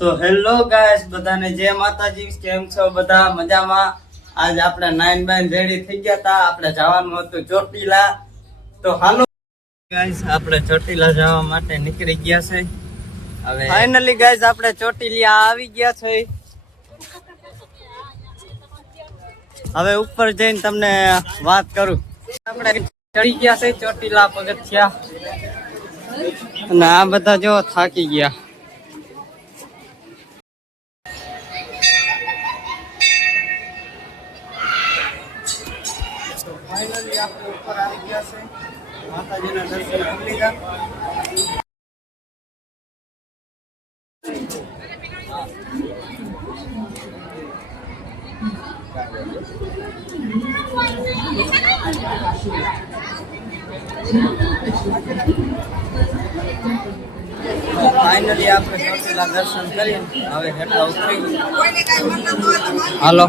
તો hello guys, બધાને જય માતાજી. કેમ છો બધા? મજામાં? આજ આપણે નાઈન બાઈન રેડી થઈ ગયા હતા. આપણે જવાનું હતું ચોટીલા. તો હાલો ગાઈસ, આપણે ચોટીલા જવા માટે નીકળી ગયા છે. હવે ફાઇનલી ગાઈસ આપણે ચોટીલા આવી ગયા છે. હવે ઉપર જઈને તમને વાત કરું. આપણે ચડી ગયા છે ચોટીલા પગથિયા, અને આ બધા જો થાકી ગયા. ફાઇનલી આપણે ઉપર આવી ગયા છે. માતાજીના દર્શન કરી લીધા. ફાઇનલી આપણે ચોટીલા દર્શન કરી હવે હેઠળ ઉતરી. હાલો.